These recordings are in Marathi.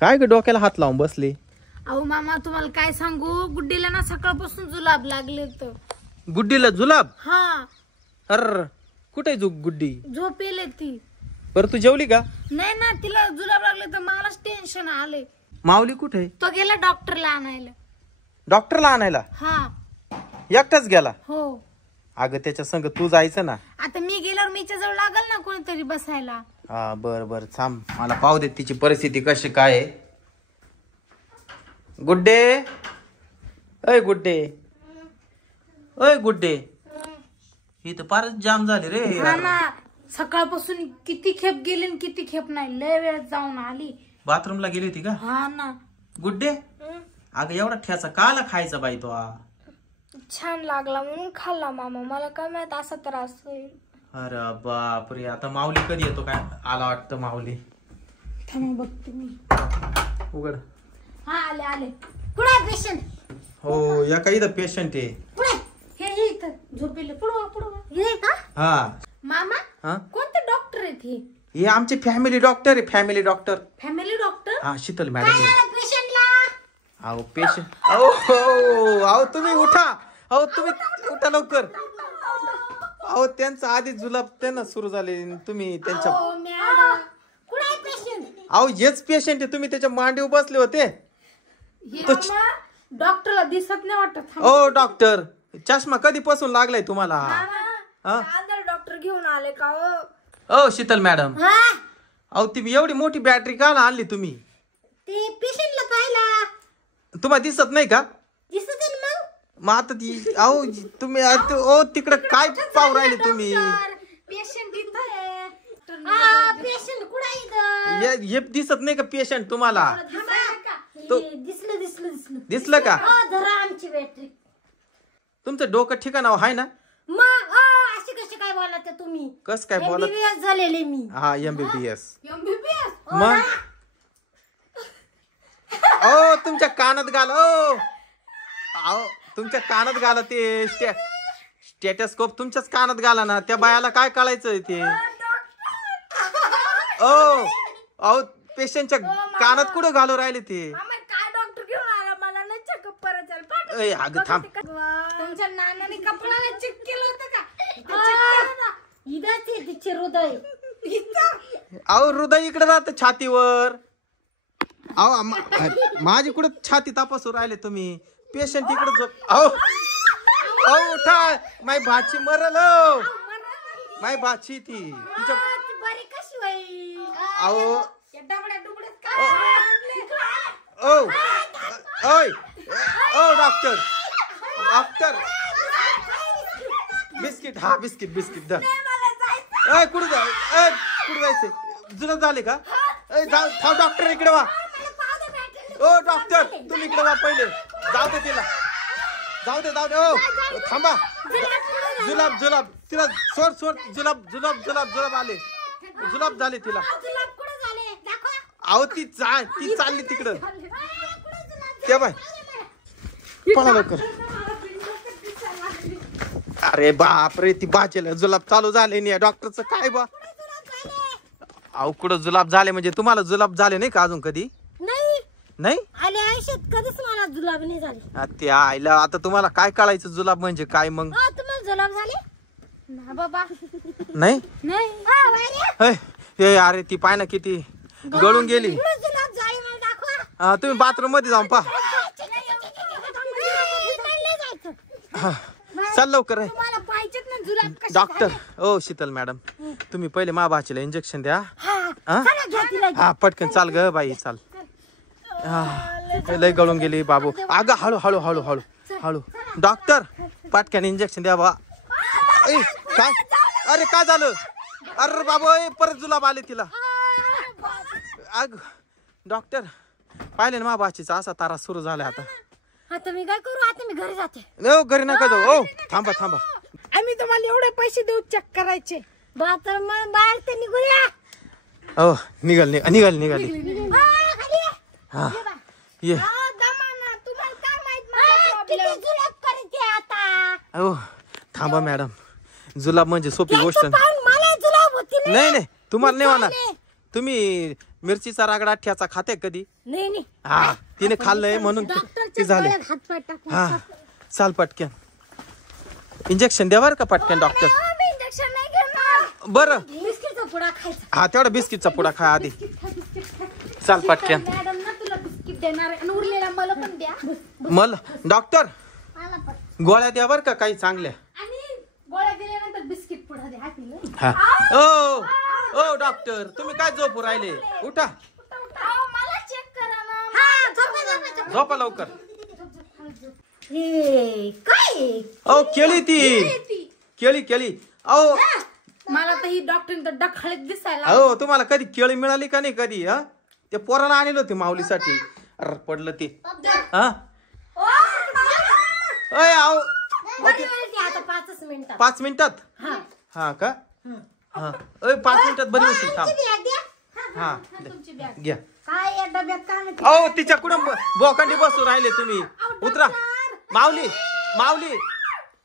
काय ग डोक्याला हात लावून बसले? अहो मामा तुम्हाला काय सांगू, गुड्डीला ना सकाळपासून जुलाब लागले तर. गुड्डीला जुलाब? हा. अर कुठे गुड्डी? झोपेले ती. बरं तू जेवली का? नाही ना, तिला जुलाब लागले तर मलाच टेन्शन आले. माऊली कुठे? तो गेला डॉक्टरला आणायला. डॉक्टरला आणायला? हा. एकटाच गेला? हो. अगं त्याच्या संग तू जायचं ना. आता मी गेल्यावर मीच्या जवळ लागल ना कोणीतरी बसायला. हा बर बर थांब, मला पाहू दे तिची परिस्थिती कशी काय आहे. गुड्डे, अय गुड्डे, अय गुड्डे, ही तर फारच जाम झाली रे. हा ना, सकाळपासून किती खेप गेली आणि किती खेप नाही, लय वेळ जाऊन आली. बाथरूमला गेली होती का? हा ना. गुड्डे, अगं एवढा ठ्याचा काला खायचा बाई तो? छान लागला म्हणून खाल्ला मामा, मला काय माहित असा त्रास होईल. अरे बापरे, आता माऊली कधी येतो काय? आला वाटतं माऊली. थांबा बघते मी. उघड. हा आले आले. कुठे पेशंट? हो या काही इथं पेशंट आहे. कुठे? हे इथं झोपेले. पुढं पुढं हे का? हा. मामा हा कोणते डॉक्टर आहेत हे? हे आमचे फॅमिली डॉक्टर आहे. Family doctor. Family doctor? हा शीतल मॅडम. पेशंटला अहो पेशंट, अहो तुम्ही उठा, अहो तुम्ही उठा लवकर. अहो त्यांचा आधी जुलाब त्यांना सुरू झाले, तुम्ही त्यांच्या. कुठे पेशंट? अहो हेच पेशंट आहे, तुम्ही त्याच्या मांडीवर बसले होते. डॉक्टरला दिसत नाही वाटत. ओ डॉक्टर, चष्मा कधीपासून लागलाय तुम्हाला? डॉक्टर घेऊन आले का? ओ शीतल मॅडम, अहो तुम्ही एवढी मोठी बॅटरी का आणली तुम्ही? ते पेशंटला पाहिला. तुम्हाला दिसत नाही का? दिसत मग आता ती, अहो तुम्ही ओ तिकडे काय पाहू राहिले तुम्ही? पेशंट इथं आहे. पेशंट कुठे? हे दिसत नाही का पेशंट तुम्हाला? दिसलं दिसलं का? धरा आमची बॅटरी. तुमचं डोकं ठिकाण आहे ना? मग अशी कशी काय बोलत तुम्ही? कस काय बोलत? MBBS झालेले मी. हा MBBS. मग ओ तुमच्या कानात घाल. अहो तुमच्या कानात घाला ते स्टेटस्कोप, तुमच्याच कानात घाला ना. त्या बायाला काय कळायचं ते? अहो पेशंटच्या कानात कुठं घालू राहिले ते? काय डॉक्टर घेऊन आला? मला नाही चेकअप करायचं. अगं थांब. तुमच्या नानाने कपड्याला चेक केलं होतं का? इथंच तिचे हृदय. अहो हृदय इकडे राहतं छातीवर. अहो माझी कुठं छाती तपासू राहिले तुम्ही? पेशंट इकडे झोप. अहो उठा, माय भाची मरल. माय भाची ती तुझ्या बरी कशी होईल? अहो डॉक्टर डॉक्टर, बिस्किट. हा बिस्किट बिस्किट धर. कुठं जायचं? जुलाब झाले का? थांब डॉक्टर इकडे वा. ओ डॉक्टर तुम्ही इकडे वा पहिले. जाऊ दे तिला, जाऊ दे. ओ थांबा. जुलाब तिला सोड. जुलाब आले. जुलाब झाले तिला. अहो ती चालली तिकडं. त्या बाय पळा लवकर. अरे बापरे, ती बाचेला जुलाब चालू झाले नाही. डॉक्टरचं काय बा? अहो कुठं जुलाब झाले म्हणजे तुम्हाला जुलाब झाले नाही का अजून कधी? नाही आले आयुष्यात कधीच मला जुलाब नाही झाले. ते आईला आता तुम्हाला काय कळायचं जुलाब म्हणजे काय? मग तुम्हाला जुलाब झाले ना बाबा? नाही. अरे ती पाय ना किती गळून गेली. तुम्ही बाथरूम मध्ये जाऊन पहा. चल लवकर. डॉक्टर ओ शीतल मॅडम, तुम्ही पहिले मा भाचीला इंजेक्शन द्या. हा पटकन चाल ग बाई चाल. लय गळून गेली बाबू. अगं हळू हळू हळू हळू हळू. डॉक्टर पटकन इंजेक्शन द्या बा. काय? अरे काय झालं? अरे बाबू परत जुलाब आले तिला. अग डॉक्टर पाहिले ना मा भाचीचा असा तारा सुरू झाला. आता मी काय करू? आता मी घरी जाते. घरी नका जाऊ. ओ थांबा. आम्ही तुम्हाला एवढे पैसे देऊ चेक करायचे. बाहेर ते निघूया. हो निघाल. हा ये. हो थांबा मॅडम, जुलाब म्हणजे सोपी गोष्ट नाही. तुम्हाला नाही होणार. तुम्ही मिरचीचा रागडा ठ्याचा खाते कधी? नाही नाही हा तिने खाल्लंय म्हणून ते डॉक्टरच्या झाले. गळ्यात हात पाय टाकून हा चाल पटकन इंजेक्शन द्या बरं का पटकन डॉक्टर. मी इंजेक्शन नाही घेणार. बरं बिस्किटचा पुडा खायचा. हा तेवढा बिस्किटचा पुडा खा आधी. चाल पटकन. मॅडम ना तुला बिस्किट देणार आणि उरलेला मला पण द्या. मला डॉक्टर मला पण. गोळ्या द्या बरं का काही चांगल्या. आणि गोळ्या दिल्यानंतर बिस्किट पुडा द्या पिलं. हा ओ ओ डॉक्टर तुम्ही काय झोपू राहिले? उठा मला चेक करा ना. हा झोपा. झोपा लवकर. हे काय अहो केळी ती केळी अहो मला तर ही डॉक्टर डखळत दिसायला. अहो तुम्हाला कधी केळी मिळाली का नाही कधी? हा ते पोराला आणले होते माऊलीसाठी. अरे पडलं ते. हा अय अहो आता 5 मिनिटात. 5 मिनिटात. हा का हा 5 मिनिटात बरी होतील. थांब हा तुमची बॅग घ्या. काय या डब्यात काय माहिती? अहो तिच्या कुठं बोकांडी बसून राहिले तुम्ही? उतरा माऊली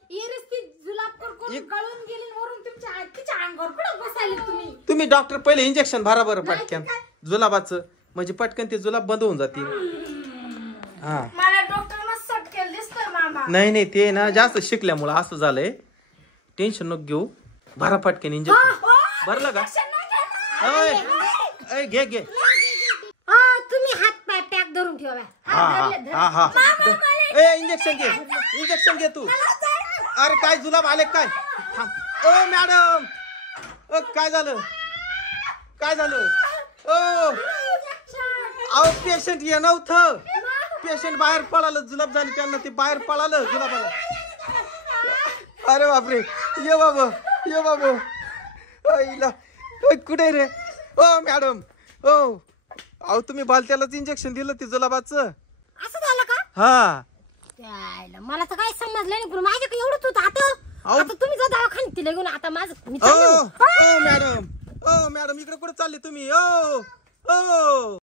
इरिस ती जुलाब करून गळून गेली वरून तुमच्या तिच्या अंगावर कुठं बसायले तुम्ही? तुम्ही डॉक्टर पहिले इंजेक्शन भरा बरं पटकन जुलाबाचं म्हणजे पटकन ते जुलाब बंद होऊन जातील. हा मला डॉक्टरनं सट केलं दिसतोय मामा. नाही ते ना जास्त शिकल्यामुळं असं झालंय. टेन्शन नको घेऊ. भरा पटकन इंजेक्शन. भरलं का? घे तुम्ही हात पाय पॅक धरून ठेवा. हा इंजेक्शन घे तू. अरे काय जुलाब आले काय? ओ मॅडम काय झालं अहो पेशंट ये नव्हतं. पेशंट बाहेर पळालं जुलाब झाली त्यांना. ते बाहेर पळालं जुलाबाला. अरे बापरे ये बाबा आईला कुठे रे? ओ मॅडम अहो तुम्ही बालत्यालाच इंजेक्शन दिलं ते जुलाबाचं. असं झालं का? हा मला तर काही समजलं नाही पण माझ्याकडे एवढंच होतं. आता तुम्ही जा दवाखान्यात तिला घेऊन. आता माझं मी ओ मॅडम इकडे कुठे चालले तुम्ही? ओ